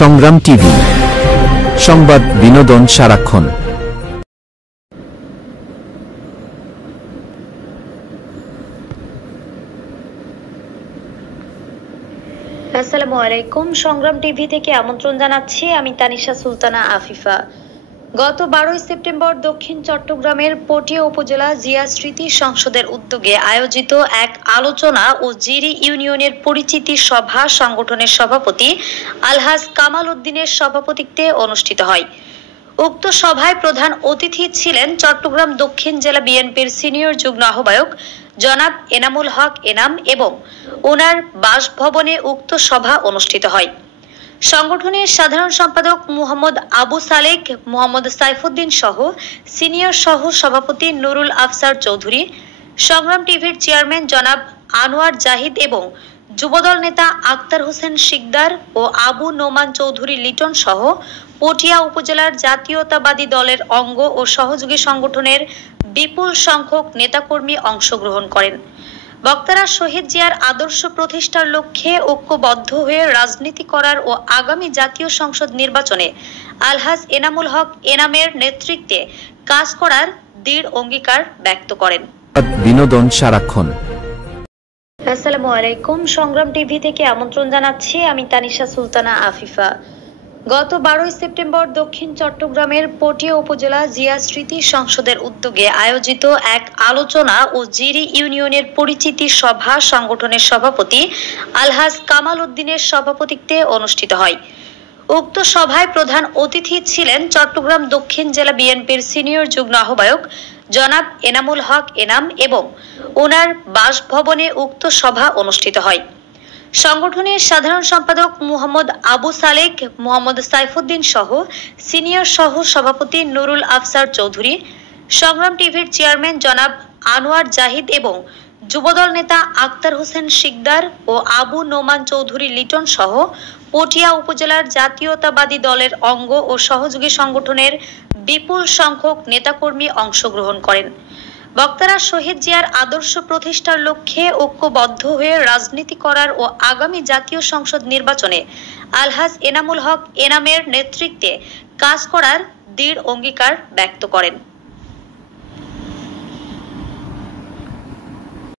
সংগ্রাম টিভি, সংবাদ বিনোদন সারাক্ষণ। আসসালামু আলাইকুম। সংগ্রাম টিভি থেকে আমন্ত্রণ জানাচ্ছি আমি তানিশা সুলতানা আফিফা। গত 12 সেপ্টেম্বর দক্ষিণ চট্টগ্রামের পটিয়া উপজেলা জিয়া স্মৃতি সংসদের উদ্যোগে আয়োজিত এক আলোচনা ও জিরি ইউনিয়নের পরিচিতি সভা সংগঠনের সভাপতি আলহাজ কামাল উদ্দিনের সভাপতিত্বে অনুষ্ঠিত হয়। উক্ত সভায় প্রধান অতিথি ছিলেন চট্টগ্রাম দক্ষিণ জেলা বিএনপির সিনিয়র যুগ্ম আহ্বায়ক জনাব এনামুল হক এনাম এবং ওনার বাসভবনে উক্ত সভা অনুষ্ঠিত হয়। সংগঠনের সাধারণ সম্পাদক মুহাম্মদ আবু সালেক, মোহাম্মদ সাইফুদ্দিন সহ সিনিয়র সহ সভাপতি নুরুল আফসার চৌধুরী, সংগ্রাম টিভির চেয়ারম্যান জনাব আনোয়ার জাহিদ এবং যুবদল নেতা আক্তার হোসেন শিকদার ও আবু নোমান চৌধুরী লিটন সহ পটিয়া উপজেলার জাতীয়তাবাদী দলের অঙ্গ ও সহযোগী সংগঠনের বিপুল সংখ্যক নেতাকর্মী অংশগ্রহণ করেন। বক্তারা শহীদ জিয়ার আদর্শ প্রতিষ্ঠার লক্ষ্যে ঐক্যবদ্ধ হয়ে রাজনীতি করার ও আগামী জাতীয় সংসদ নির্বাচনে আলহাজ এনামুল হক এনামের নেতৃত্বে কাজ করার দৃঢ় অঙ্গীকার ব্যক্ত করেন। বিনোদন সারাক্ষণ। আসসালামু আলাইকুম। সংগ্রাম টিভি থেকে আমন্ত্রণ জানাচ্ছি আমি তানিশা সুলতানা আফিফা। গত 12 সেপ্টেম্বর দক্ষিণ চট্টগ্রামের পটিয়া উপজেলা জিয়া স্মৃতি সংসদের উদ্যোগে আয়োজিত এক আলোচনা ও জিরি ইউনিয়নের পরিচিতি সভা সংগঠনের সভাপতি আলহাজ কামাল উদ্দিনের সভাপতিত্বে অনুষ্ঠিত হয়। উক্ত সভায় প্রধান অতিথি ছিলেন চট্টগ্রাম দক্ষিণ জেলা বিএনপির সিনিয়র যুগ্ম আহ্বায়ক জনাব এনামুল হক এনাম এবং ওনার বাসভবনে উক্ত সভা অনুষ্ঠিত হয়। সংগঠনের সাধারণ সম্পাদক মুহাম্মদ আবু সালেক, মোহাম্মদ সাইফুদ্দিন সহ সিনিয়র সহ সভাপতি নুরুল আফসার চৌধুরী, সংগ্রাম টিভির চেয়ারম্যান জনাব আনোয়ার জাহিদ এবং যুবদল নেতা আক্তার হোসেন শিকদার ও আবু নোমান চৌধুরী লিটন সহ পটিয়া উপজেলার জাতীয়তাবাদী দলের অঙ্গ ও সহযোগী সংগঠনের বিপুল সংখ্যক নেতাকর্মী অংশগ্রহণ করেন। বক্তারা শহীদ জিয়ার আদর্শ প্রতিষ্ঠার লক্ষ্যে ঐক্যবদ্ধ হয়ে রাজনীতি করার ও আগামী জাতীয় সংসদ নির্বাচনে আলহাজ এনামুল হক এনামের নেতৃত্বে কাজ করার দৃঢ় অঙ্গীকার ব্যক্ত করেন।